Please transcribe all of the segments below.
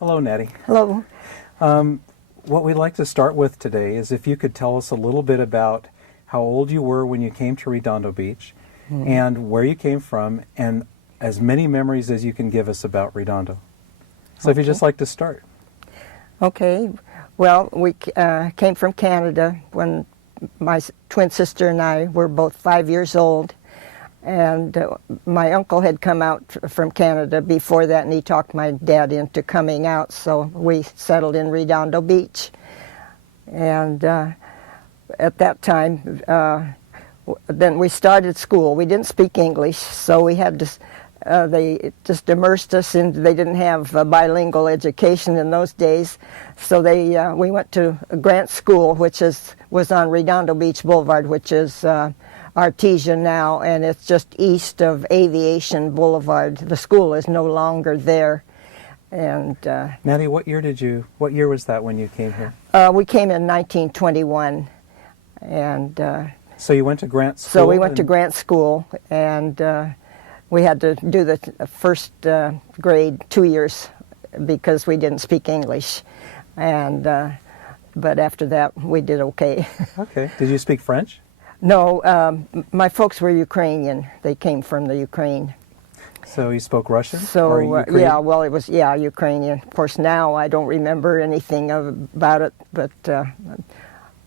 Hello, Nettie. Hello. What we'd like to start with today is if you could tell us a little bit about how old you were when you came to Redondo Beach and where you came from, and as many memories as you can give us about Redondo. So if you'd just like to start. Okay. Well, we came from Canada when my twin sister and I were both 5 years old. And my uncle had come out from Canada before that, and he talked my dad into coming out, so we settled in Redondo Beach. And at that time, then we started school. We didn't speak English, so we had to, they just immersed us in, they didn't have bilingual education in those days, so we went to Grant School, which was on Redondo Beach Boulevard, which is Artesia now, and it's just east of Aviation Boulevard. The school is no longer there. And Nettie, what year was that when you came here? We came in 1921, and so you went to Grant School? So we went to Grant School, and we had to do the first grade 2 years because we didn't speak English, and but after that we did okay. Okay. Did you speak French? No, my folks were Ukrainian. They came from the Ukraine. So you spoke Russian? So, or Ukrainian? yeah, well, it was, Ukrainian. Of course, now I don't remember anything about it, but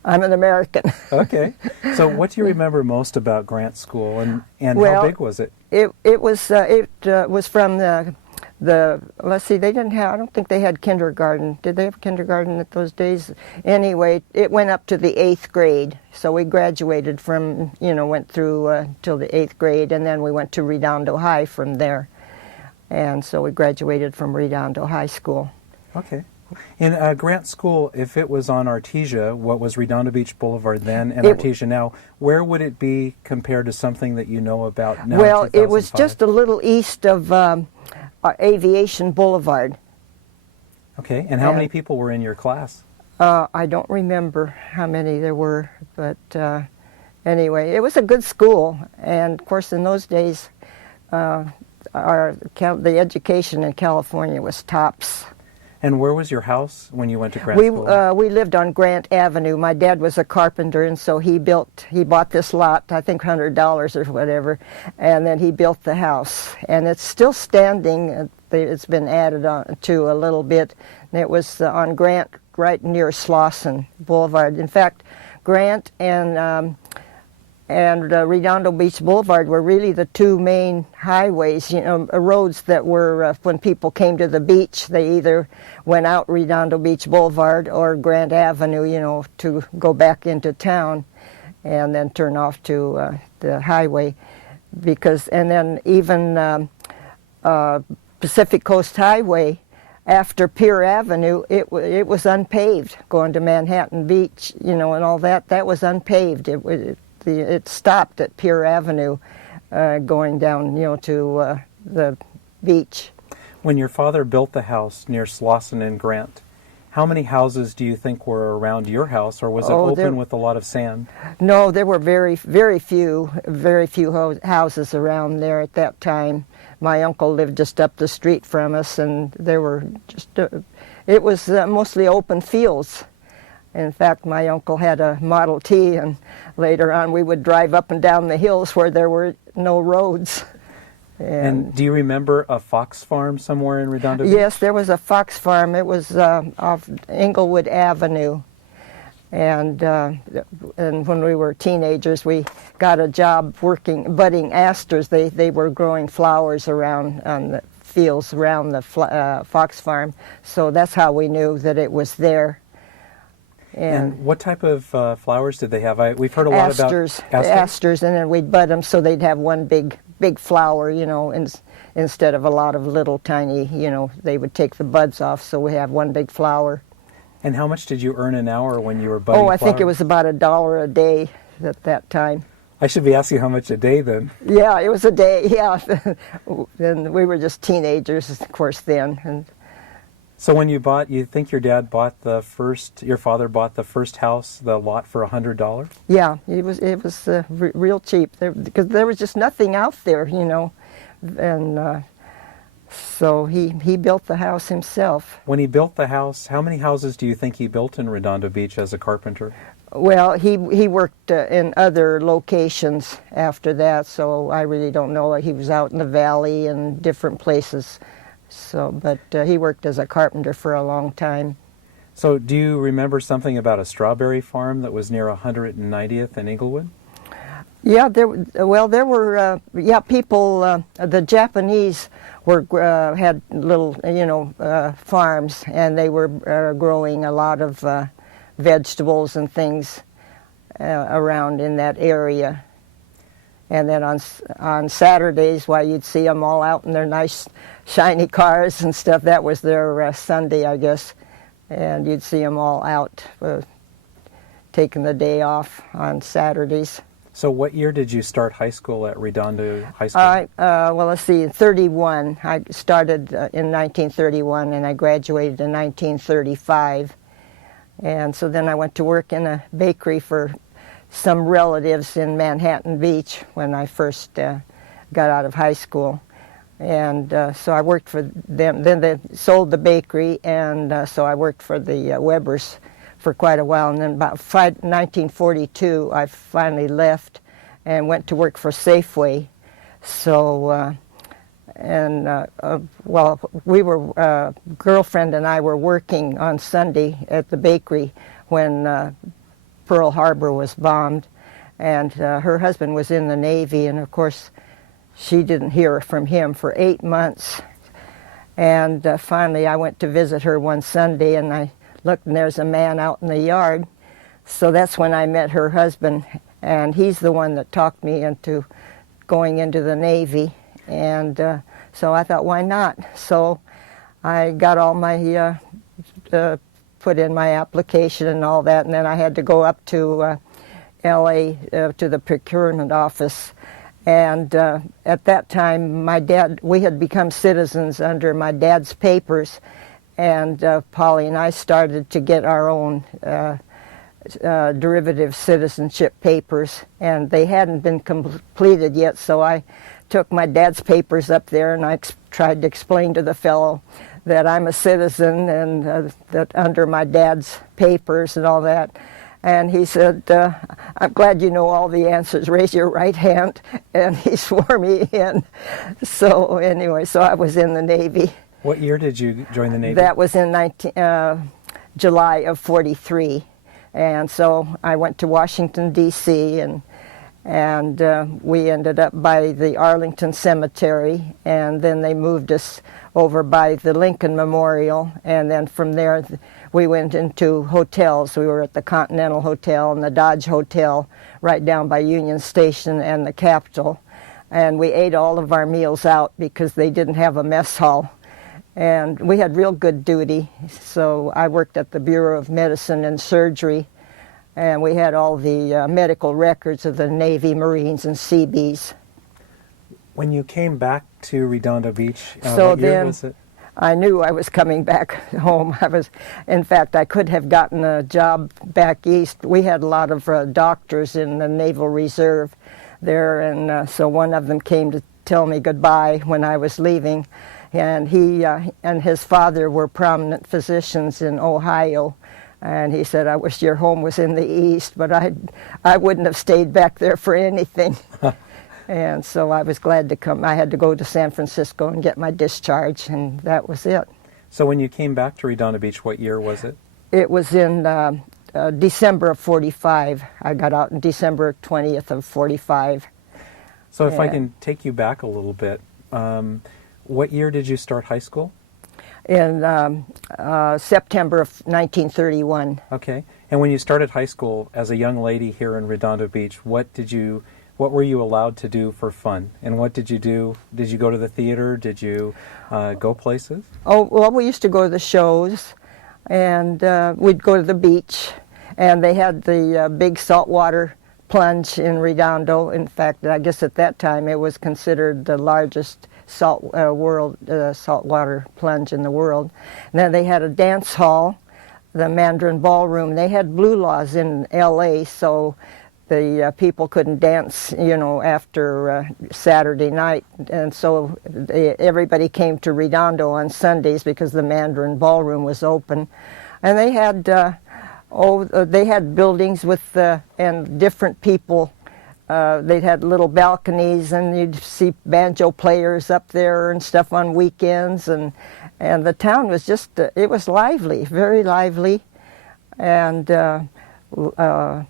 I'm an American. Okay. So what do you remember most about Grant School, and well, how big was it? It was from the let's see, they didn't have, I don't think they had kindergarten. Did they have kindergarten at those days? Anyway, it went up to the 8th grade. So we graduated from, went through till the 8th grade, and then we went to Redondo High from there. And so we graduated from Redondo High School. Okay. In Grant School, if it was on Artesia, what was Redondo Beach Boulevard then and Artesia now, where would it be compared to something that you know about now? Well, it was just a little east of Aviation Boulevard. Okay, and how many people were in your class? I don't remember how many there were, but anyway, it was a good school, and of course in those days the education in California was tops. And where was your house when you went to Grant School? We lived on Grant Avenue. My dad was a carpenter, and so he bought this lot, I think $100 or whatever, and then he built the house. And it's still standing. It's been added on to a little bit. And it was on Grant, right near Slauson Boulevard. In fact, Grant and Redondo Beach Boulevard were really the two main highways, roads that were, when people came to the beach, they either went out Redondo Beach Boulevard or Grant Avenue, to go back into town and then turn off to the highway. And then even Pacific Coast Highway, after Pier Avenue, it was unpaved, going to Manhattan Beach, and all that. That was unpaved. It stopped at Pier Avenue, going down, to the beach. When your father built the house near Slauson and Grant, how many houses do you think were around your house, or was it open with a lot of sand? No, there were very few houses around there at that time. My uncle lived just up the street from us, and there were it was mostly open fields. In fact, my uncle had a Model T, and later on we would drive up and down the hills where there were no roads. And do you remember a fox farm somewhere in Redondo Beach? Yes, there was a fox farm. It was off Englewood Avenue. And when we were teenagers, we got a job budding asters. They were growing flowers around on the fields around the fox farm. So that's how we knew that it was there. And what type of flowers did they have? We've heard a lot about asters, and then we'd bud them so they'd have one big flower, instead of a lot of little tiny, they would take the buds off, so we have one big flower. And how much did you earn an hour when you were budding flowers? I think it was about $1 a day at that time. I should be asking how much a day then. Yeah, it was a day, yeah. And we were just teenagers, of course, then. And so when you think your father bought the first house, the lot, for $100? Yeah, it was real cheap, because there was just nothing out there, and So he built the house himself. When he built the house, how many houses do you think he built in Redondo Beach as a carpenter? Well, he worked in other locations after that, so I really don't know. He was out in the valley and different places. So, but he worked as a carpenter for a long time. So do you remember something about a strawberry farm that was near 190th and Inglewood? Yeah, there were people. The Japanese had little farms, and they were growing a lot of vegetables and things around in that area. And then on Saturdays, you'd see them all out in their nice shiny cars and stuff. That was their Sunday, I guess. And you'd see them all out taking the day off on Saturdays. So what year did you start high school at Redondo High School? Well, let's see, 31. I started in 1931, and I graduated in 1935. And so then I went to work in a bakery for some relatives in Manhattan Beach when I first got out of high school. And so I worked for them. Then they sold the bakery, and so I worked for the Webbers for quite a while. And then about 1942, I finally left and went to work for Safeway. So, girlfriend and I were working on Sunday at the bakery when Pearl Harbor was bombed. And her husband was in the Navy, and of course, she didn't hear from him for 8 months. And finally, I went to visit her one Sunday, and I looked, and there's a man out in the yard. So that's when I met her husband, and he's the one that talked me into going into the Navy. And so I thought, why not? So I got all my, put in my application and all that, and then I had to go up to L.A. To the procurement office. And at that time, we had become citizens under my dad's papers, and Polly and I started to get our own derivative citizenship papers, and they hadn't been completed yet, so I took my dad's papers up there, and I tried to explain to the fellow that I'm a citizen and that under my dad's papers and all that. And he said, I'm glad you know all the answers. Raise your right hand. And he swore me in. So anyway, so I was in the Navy. What year did you join the Navy? That was in July of 43. And so I went to Washington, D.C., and we ended up by the Arlington Cemetery. And then they moved us over by the Lincoln Memorial. And then from there, we went into hotels. We were at the Continental Hotel and the Dodge Hotel right down by Union Station and the Capitol. And we ate all of our meals out because they didn't have a mess hall. And we had real good duty. So I worked at the Bureau of Medicine and Surgery, and we had all the medical records of the Navy, Marines, and Seabees. When you came back to Redondo Beach, what year was it? I knew I was coming back home. In fact, I could have gotten a job back east. We had a lot of doctors in the Naval Reserve there, and so one of them came to tell me goodbye when I was leaving. And he and his father were prominent physicians in Ohio. And he said, I wish your home was in the east, but I wouldn't have stayed back there for anything. And so I was glad to come. I had to go to San Francisco and get my discharge, and that was it. So when you came back to Redondo Beach, what year was it? It was in December of 45. I got out in December 20th of 45. So if I can take you back a little bit, what year did you start high school? In September of 1931. Okay. And when you started high school as a young lady here in Redondo Beach, what were you allowed to do for fun? And what did you do? Did you go to the theater? Did you go places? Oh, well, we used to go to the shows, and we'd go to the beach, and they had the big saltwater plunge in Redondo. In fact, I guess at that time it was considered the largest saltwater plunge in the world. And then they had a dance hall, the Mandarin Ballroom. They had blue laws in L.A., so people couldn't dance, after Saturday night, and so everybody came to Redondo on Sundays because the Mandarin ballroom was open, and they had buildings with and different people. They'd had little balconies, and you'd see banjo players up there and stuff on weekends, and the town was just it was lively, very lively, and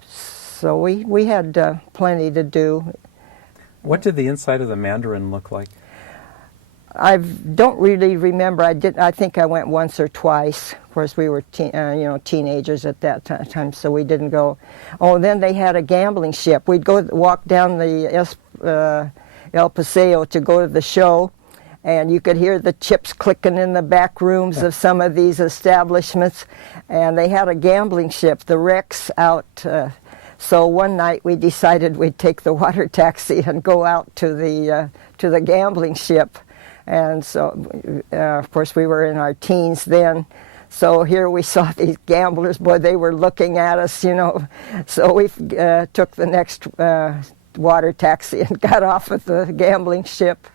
so we had plenty to do. What did the inside of the Mandarin look like? I don't really remember. I think I went once or twice. Of course, we were teenagers at that time, so we didn't go. Oh, then they had a gambling ship. We'd go walk down the El Paseo to go to the show, and you could hear the chips clicking in the back rooms of some of these establishments. And they had a gambling ship, the Rex, out. So one night we decided we'd take the water taxi and go out to the gambling ship. And so, of course, we were in our teens then. So here we saw these gamblers. Boy, they were looking at us, So we took the next water taxi and got off at the gambling ship.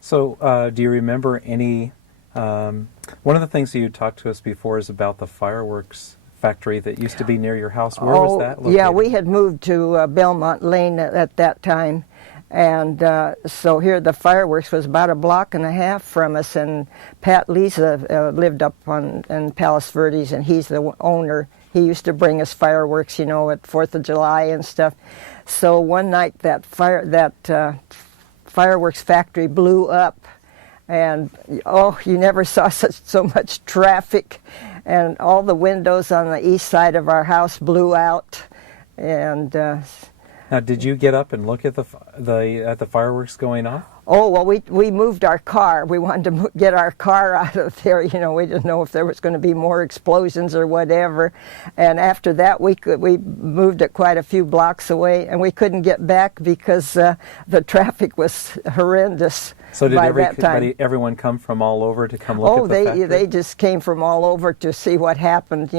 So do you remember any... one of the things that you talked to us before is about the fireworks factory that used to be near your house. Where was that located? Yeah, we had moved to Belmont Lane at that time. And so here the fireworks was about 1.5 blocks from us, and Pat Lisa lived up in Palos Verdes, and he's the owner. He used to bring us fireworks, at 4th of July and stuff. So one night that fireworks factory blew up, and you never saw so much traffic, and all the windows on the east side of our house blew out, and. Now, did you get up and look at the fireworks going off? Oh, well, we moved our car. We wanted to get our car out of there. We didn't know if there was going to be more explosions or whatever. And after that, we moved it quite a few blocks away, and we couldn't get back because the traffic was horrendous. So did everyone come from all over to come look at the factory? They just came from all over to see what happened,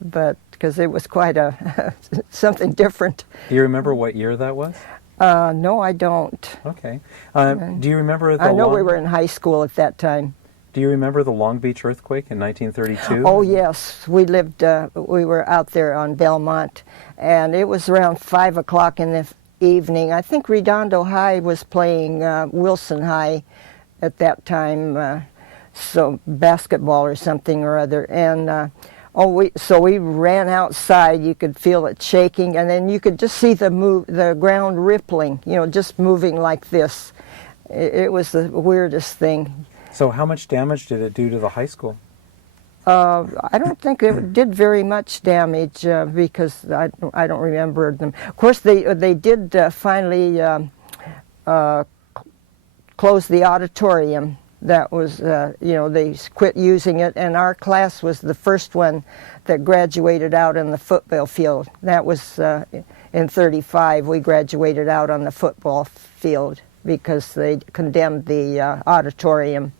but because it was quite something different. Do you remember what year that was? No, I don't. Okay. Do you remember I know we were in high school at that time. Do you remember the Long Beach earthquake in 1932? Oh, yes. We were out there on Belmont, and it was around 5 o'clock in the evening. I think Redondo High was playing Wilson High at that time, so basketball or something or other, and so we ran outside. You could feel it shaking, and then you could just see the ground rippling, just moving like this. It was the weirdest thing. So how much damage did it do to the high school? I don't think it did very much damage because I don't remember them. Of course, they did finally close the auditorium. That was, they quit using it, and our class was the first one that graduated out in the football field. That was in '35. We graduated out on the football field because they condemned the auditorium.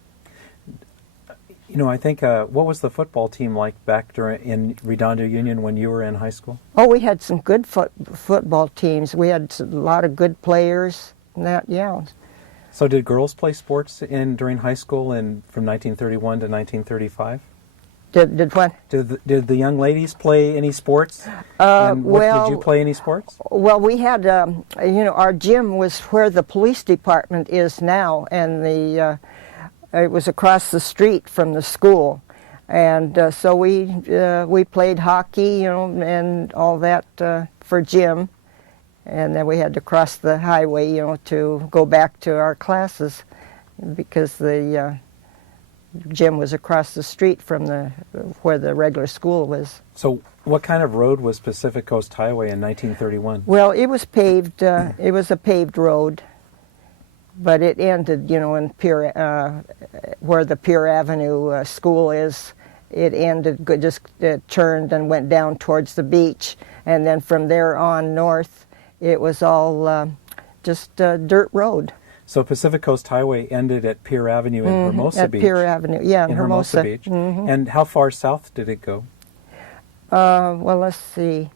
I think, what was the football team like back in Redondo Union when you were in high school? Oh, we had some good football teams. We had a lot of good players. Yeah. So did girls play sports during high school from 1931 to 1935? Did what? Did the young ladies play any sports? Did you play any sports? Well, we had, our gym was where the police department is now, and it was across the street from the school. And so we played hockey, and all that for gym. And then we had to cross the highway, to go back to our classes because the gym was across the street from where the regular school was. So what kind of road was Pacific Coast Highway in 1931? Well, it was paved. It was a paved road, but it ended, in Pier, where the Pier Avenue school is. It ended, just turned and went down towards the beach, and then from there on north, it was all just dirt road. So Pacific Coast Highway ended at Pier Avenue in Hermosa Beach. At Pier Avenue, yeah, in Hermosa Beach. And how far south did it go? Well, let's see.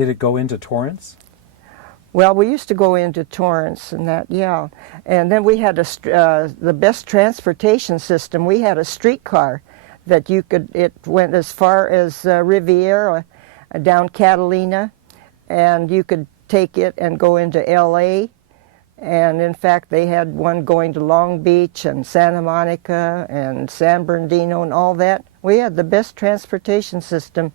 Did it go into Torrance? Well, we used to go into Torrance and that, yeah. And then we had the best transportation system. We had a streetcar that it went as far as Riviera, down Catalina, and you could take it and go into L.A., and in fact they had one going to Long Beach and Santa Monica and San Bernardino and all that. We had the best transportation system,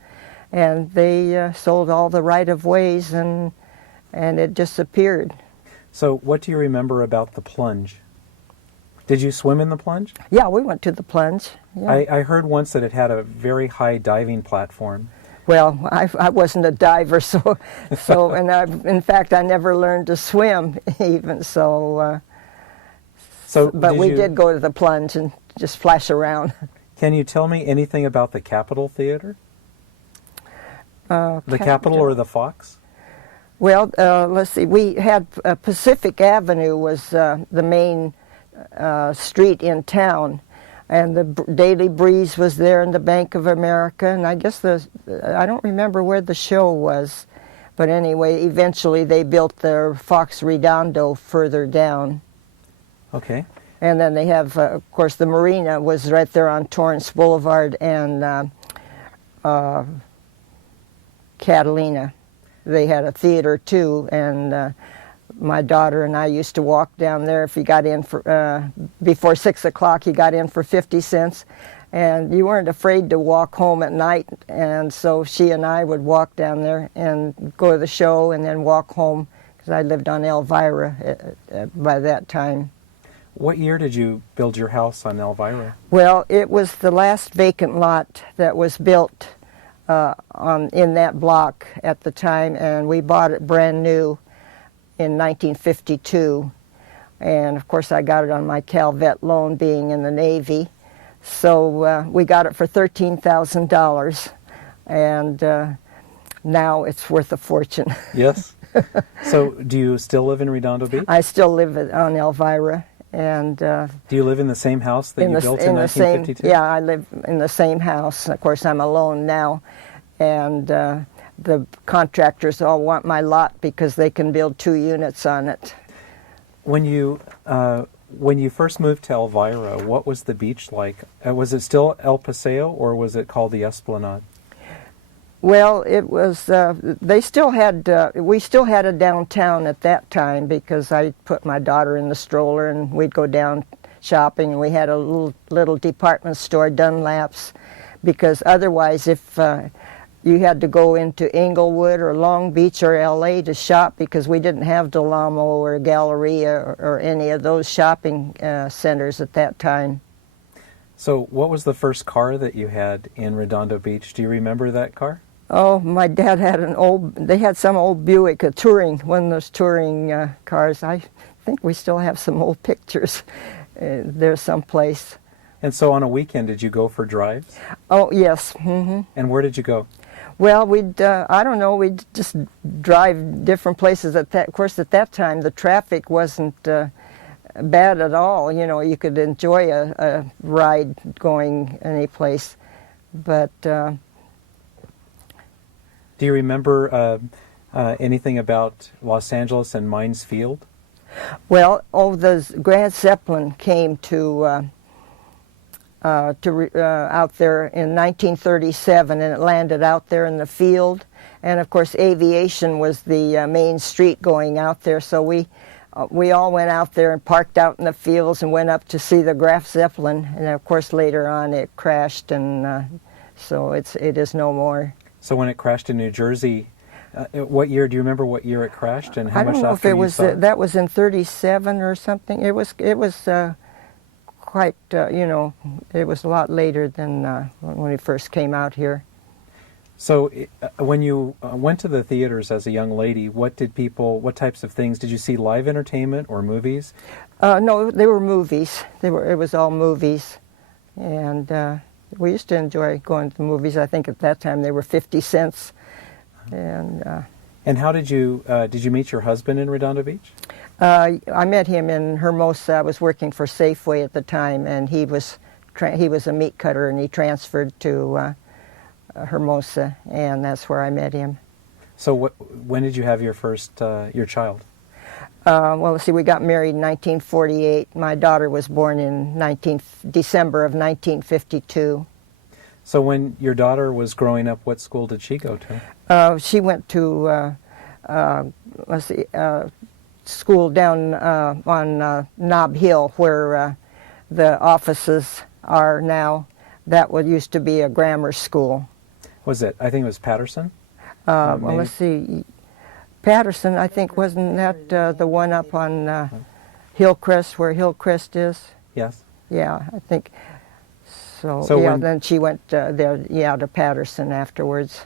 and they sold all the right-of-ways, and it disappeared. So what do you remember about the Plunge? Did you swim in the Plunge? Yeah, we went to the Plunge. Yeah. I heard once that it had a very high diving platform. Well, I wasn't a diver, and in fact, I never learned to swim even, but we did go to the Plunge and just flash around. Can you tell me anything about the Capitol Theater? The Capitol or the Fox? Well, let's see. We had Pacific Avenue was the main street in town, and the Daily Breeze was there, and the Bank of America, and I guess I don't remember where the show was, but anyway, eventually they built their Fox Redondo further down. Okay. And then they have, of course, the Marina was right there on Torrance Boulevard and Catalina. They had a theater too, and my daughter and I used to walk down there. If you got in for before 6 o'clock, you got in for 50 cents, and you weren't afraid to walk home at night. And so she and I would walk down there and go to the show, and then walk home because I lived on Elvira by that time. What year did you build your house on Elvira? Well, it was the last vacant lot that was built in that block at the time, and we bought it brand new in 1952, and of course I got it on my Calvet loan, being in the Navy. So we got it for $13,000, and now it's worth a fortune. Yes. So do you still live in Redondo Beach? I still live on Elvira. And do you live in the same house that you built in 1952? Yeah, I live in the same house. Of course, I'm alone now, and the contractors all want my lot because they can build 2 units on it. When you first moved to Elvira, what was the beach like? Was it still El Paseo, or was it called the Esplanade? Well, it was. We still had a downtown at that time because I put my daughter in the stroller and we'd go down shopping. And we had a little department store, Dunlap's, because otherwise, if you had to go into Inglewood or Long Beach or L.A. to shop, because we didn't have Del Amo or Galleria or any of those shopping centers at that time. So, what was the first car that you had in Redondo Beach? Do you remember that car? Oh, my dad had they had some old Buick, a touring, one of those touring cars. I think we still have some old pictures there someplace. And so on a weekend, did you go for drives? Oh, yes. Mm-hmm. And where did you go? Well, we'd just drive different places. Of course, at that time, the traffic wasn't bad at all. You know, you could enjoy a ride going any place. But do you remember anything about Los Angeles and Mines Field? Well, the Grant Zeppelin came out there in 1937, and it landed out there in the field. And of course, aviation was the main street going out there. So we all went out there and parked out in the fields and went up to see the Graf Zeppelin. And of course, later on, it crashed, and so it is no more. So when it crashed in New Jersey, what year? Do you remember what year it crashed and how much I don't know after if it was that was in 37 or something. It was quite it was a lot later than when we first came out here. So when you went to the theaters as a young lady, what types of things did you see? Live entertainment or movies? No, they were movies. It was all movies, and we used to enjoy going to the movies. I think at that time they were 50 cents. And how did you meet your husband in Redondo Beach? I met him in Hermosa. I was working for Safeway at the time, and he was a meat cutter, and he transferred to Hermosa, and that's where I met him. So when did you have your first, your child? Well, let's see, we got married in 1948. My daughter was born in December of 1952. So when your daughter was growing up, what school did she go to? She went to, let's see, school down on Nob Hill, where the offices are now. That used to be a grammar school. Was it? I think it was Patterson? Well, let's see. Patterson, I think, wasn't that the one up on Hillcrest, where Hillcrest is? Yes. Yeah, I think. So yeah, then she went there, yeah, to Patterson afterwards.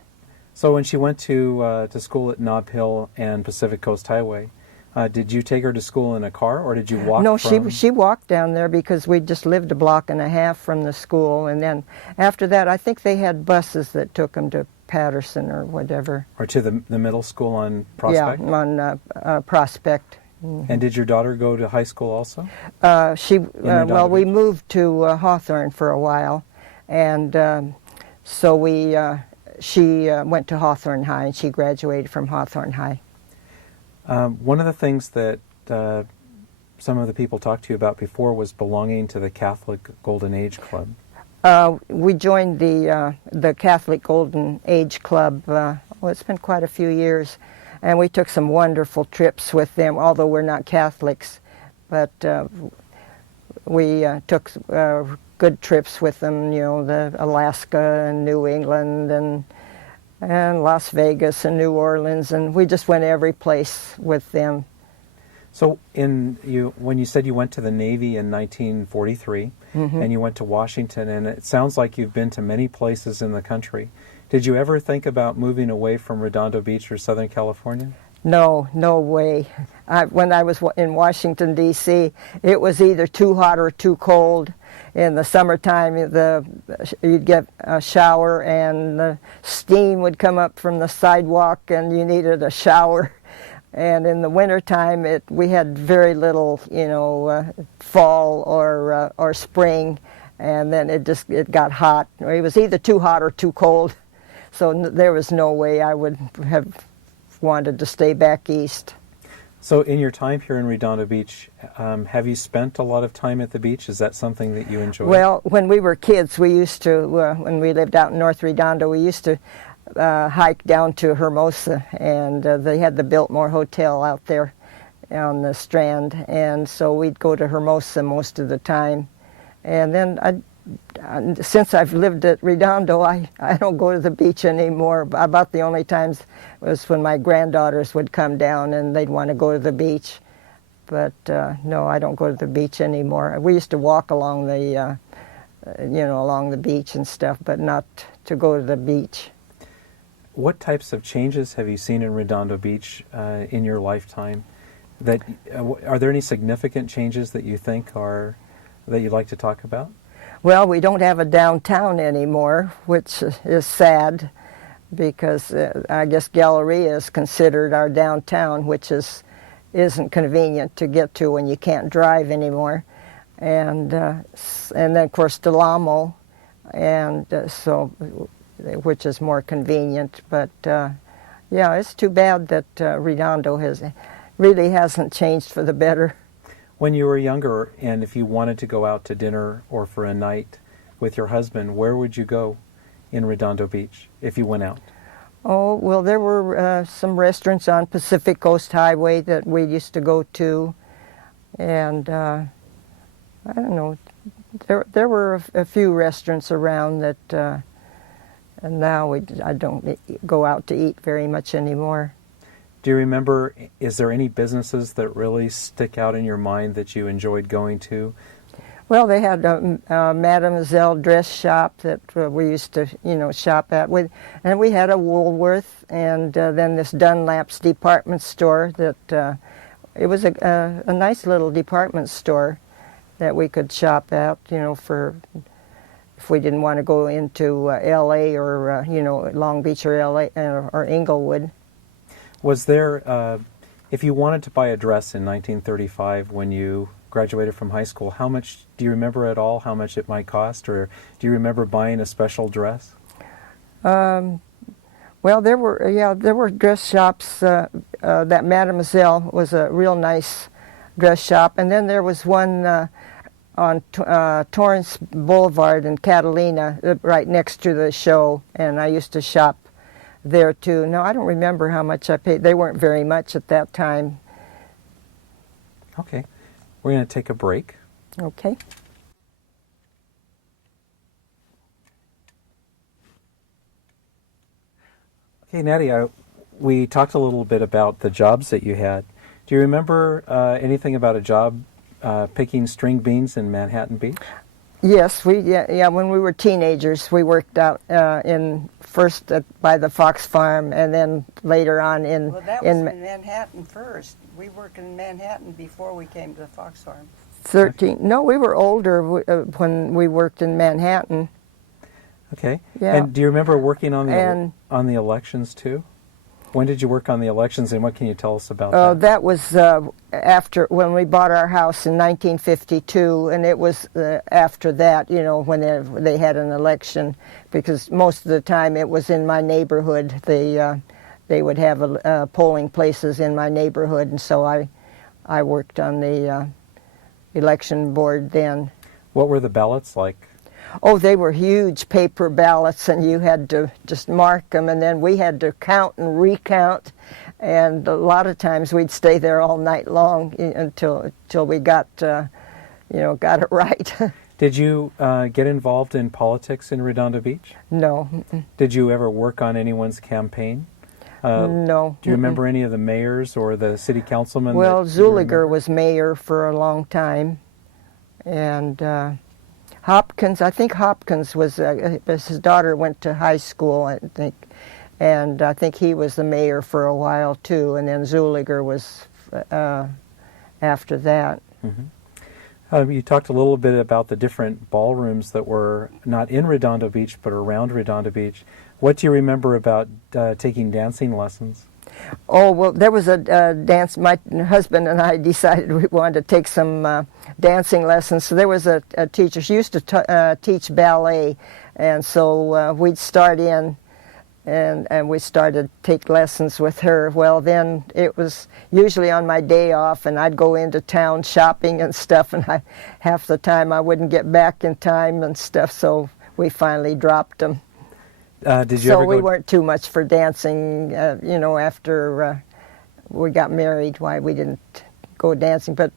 So when she went to school at Nob Hill and Pacific Coast Highway, did you take her to school in a car, or did you walk? No, she walked down there because we just lived a block and a half from the school, and then after that, I think they had buses that took them to Patterson or whatever. Or to the middle school on Prospect? Yeah, on Prospect. Mm-hmm. And did your daughter go to high school also? Well, we moved to Hawthorne for a while, and so she went to Hawthorne High, and she graduated from Hawthorne High. One of the things that some of the people talked to you about before was belonging to the Catholic Golden Age Club. We joined the Catholic Golden Age Club, well, it's been quite a few years, and we took some wonderful trips with them, although we're not Catholics, but we took good trips with them, you know, the Alaska and New England and Las Vegas and New Orleans, and we just went every place with them. So when you said you went to the Navy in 1943, mm-hmm. and you went to Washington, and it sounds like you've been to many places in the country. Did you ever think about moving away from Redondo Beach or Southern California? No way. When I was in Washington, D.C., it was either too hot or too cold. In the summertime, you'd get a shower and the steam would come up from the sidewalk and you needed a shower. And in the wintertime, we had very little, you know, fall or spring, and then it got hot. It was either too hot or too cold. So there was no way I would have wanted to stay back east. So in your time here in Redondo Beach, have you spent a lot of time at the beach? Is that something that you enjoy? Well, when we were kids, we used to, when we lived out in North Redondo, we used to hike down to Hermosa, and they had the Biltmore Hotel out there on the Strand, and so we'd go to Hermosa most of the time. And then since I've lived at Redondo, I don't go to the beach anymore. About the only times was when my granddaughters would come down and they'd want to go to the beach. But no, I don't go to the beach anymore. We used to walk along the, along the beach and stuff, but not to go to the beach. What types of changes have you seen in Redondo Beach in your lifetime? Are there any significant changes that you think that you'd like to talk about? Well, we don't have a downtown anymore, which is sad, because I guess Galleria is considered our downtown, which isn't convenient to get to when you can't drive anymore, and then of course Del Amo, and which is more convenient. But yeah, it's too bad that Redondo really hasn't changed for the better. When you were younger, and if you wanted to go out to dinner or for a night with your husband, where would you go in Redondo Beach if you went out? Oh, well, there were some restaurants on Pacific Coast Highway that we used to go to, and I don't know, there were a few restaurants around that, and now I don't go out to eat very much anymore. Do you remember, is there any businesses that really stick out in your mind that you enjoyed going to? Well, they had a Mademoiselle dress shop that we used to, shop at. And we had a Woolworth, and then this Dunlap's department store that, it was a nice little department store that we could shop at, for if we didn't want to go into L.A. or, Long Beach or L.A. Or Inglewood. Was there, if you wanted to buy a dress in 1935 when you graduated from high school, do you remember at all how much it might cost, or do you remember buying a special dress? Well, there were dress shops. That Mademoiselle was a real nice dress shop, and then there was one on Torrance Boulevard in Catalina, right next to the show, and I used to shop there too. No, I don't remember how much I paid. They weren't very much at that time. Okay. We're going to take a break. Okay. Okay, Nettie, we talked a little bit about the jobs that you had. Do you remember anything about a job picking string beans in Manhattan Beach? Yes, when we were teenagers, we worked out first by the Fox Farm, and then later on in... Well, that was in Manhattan first. We worked in Manhattan before we came to the Fox Farm. 13. No, we were older when we worked in Manhattan. Okay. Yeah. And do you remember working on the elections too? When did you work on the elections, and what can you tell us about that? That was after, when we bought our house in 1952, and it was after that, when they had an election, because most of the time it was in my neighborhood. They would have polling places in my neighborhood, and so I worked on the election board then. What were the ballots like? Oh, they were huge paper ballots, and you had to just mark them, and then we had to count and recount, and a lot of times we'd stay there all night long until we got it right. Did you get involved in politics in Redondo Beach? No. Did you ever work on anyone's campaign? No. Do you remember any of the mayors or the city councilmen? Well, Zuliger was mayor for a long time, and Hopkins, I think Hopkins was, his daughter went to high school, I think, and I think he was the mayor for a while too, and then Zuliger was after that. Mm-hmm. You talked a little bit about the different ballrooms that were not in Redondo Beach but around Redondo Beach. What do you remember about taking dancing lessons? Oh, well, there was a dance. My husband and I decided we wanted to take some dancing lessons. So there was a teacher. She used to teach ballet, and so we'd start in, and we started to take lessons with her. Well, then it was usually on my day off, and I'd go into town shopping and stuff, and half the time I wouldn't get back in time and stuff, so we finally dropped them. So we weren't too much for dancing, after we got married. Why we didn't go dancing, but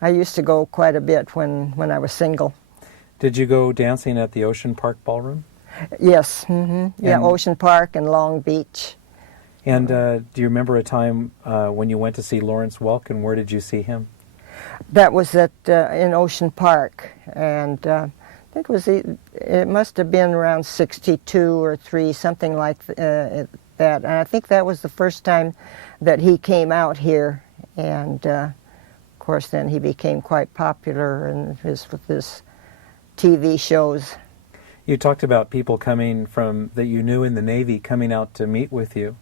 I used to go quite a bit when I was single. Did you go dancing at the Ocean Park Ballroom? Yes, yeah, Ocean Park and Long Beach. And do you remember a time when you went to see Lawrence Welk, and where did you see him? That was in Ocean Park, and I think it must have been around 62 or 3, something like that. And I think that was the first time that he came out here. And of course, then he became quite popular with his TV shows. You talked about people coming that you knew in the Navy coming out to meet with you.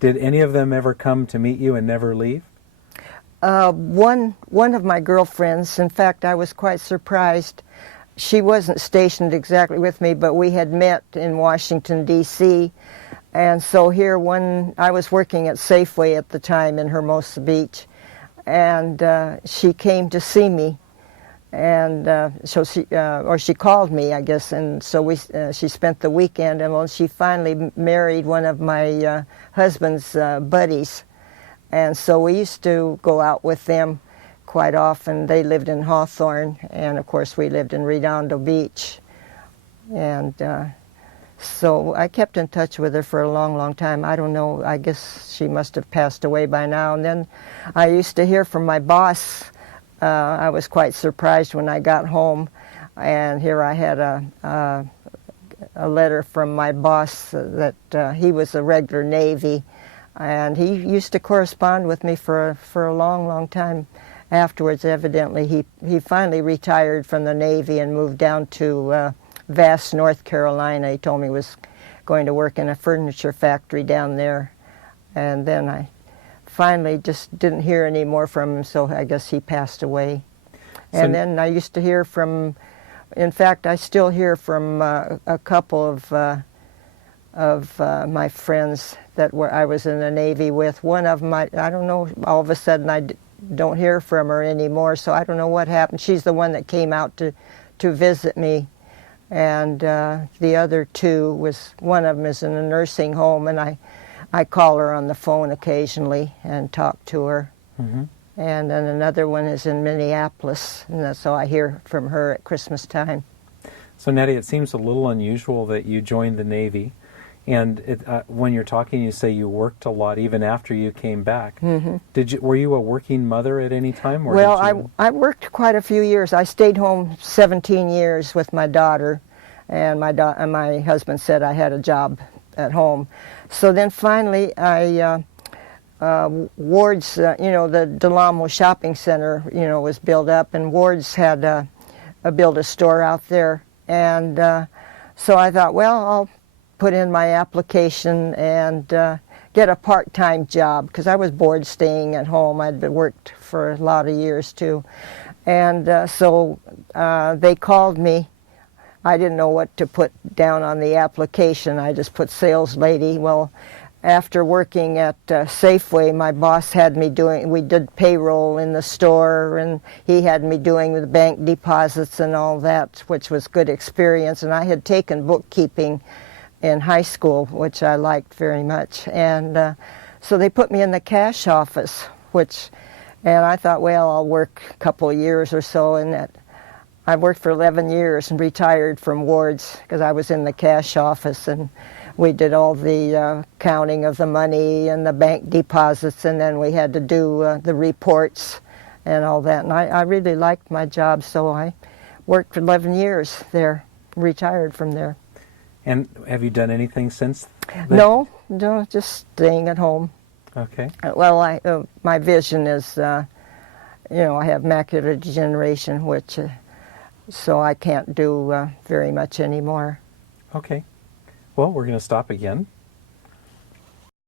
Did any of them ever come to meet you and never leave? One of my girlfriends, in fact, I was quite surprised. She wasn't stationed exactly with me, but we had met in Washington, D.C., and so here I was working at Safeway at the time in Hermosa Beach, and she came to see me, and so she called me, I guess, and so she spent the weekend, and she finally married one of my husband's buddies, and so we used to go out with them quite often. They lived in Hawthorne, and of course we lived in Redondo Beach, and so I kept in touch with her for a long, long time. I don't know, I guess she must have passed away by now. And then I used to hear from my boss. I was quite surprised when I got home, and here I had a letter from my boss that he was a regular Navy, and he used to correspond with me for a long, long time. Afterwards, evidently, he finally retired from the Navy and moved down to Vass, North Carolina. He told me he was going to work in a furniture factory down there. And then I finally just didn't hear any more from him, so I guess he passed away. And then I used to hear from, in fact, I still hear from a couple of my friends that I was in the Navy with. One of them, I don't know, all of a sudden I don't hear from her anymore, so I don't know what happened. She's the one that came out to visit me. And the other two one of them is in a nursing home, and I call her on the phone occasionally and talk to her. Mm-hmm. And then another one is in Minneapolis, and so I hear from her at Christmas time. So Nettie, it seems a little unusual that you joined the Navy, and when you're talking, you say you worked a lot even after you came back. Mm-hmm. Were you a working mother at any time? Or Well, I worked quite a few years. I stayed home 17 years with my daughter, and my husband said I had a job at home. So then finally, Ward's, the Del Amo Shopping Center, was built up, and Ward's had built a store out there. And so I thought, well, I'll put in my application and get a part-time job, because I was bored staying at home. I'd worked for a lot of years too. And so they called me. I didn't know what to put down on the application. I just put sales lady. Well, after working at Safeway, my boss had me we did payroll in the store, and he had me doing the bank deposits and all that, which was good experience. And I had taken bookkeeping in high school, which I liked very much. And so they put me in the cash office, and I thought, well, I'll work a couple of years or so. And I worked for 11 years and retired from Ward's, because I was in the cash office, and we did all the counting of the money and the bank deposits, and then we had to do the reports and all that. And I really liked my job, so I worked for 11 years there, retired from there. And have you done anything since then? No, just staying at home. Okay. Well, my vision is, I have macular degeneration, so I can't do very much anymore. Okay. Well, we're going to stop again.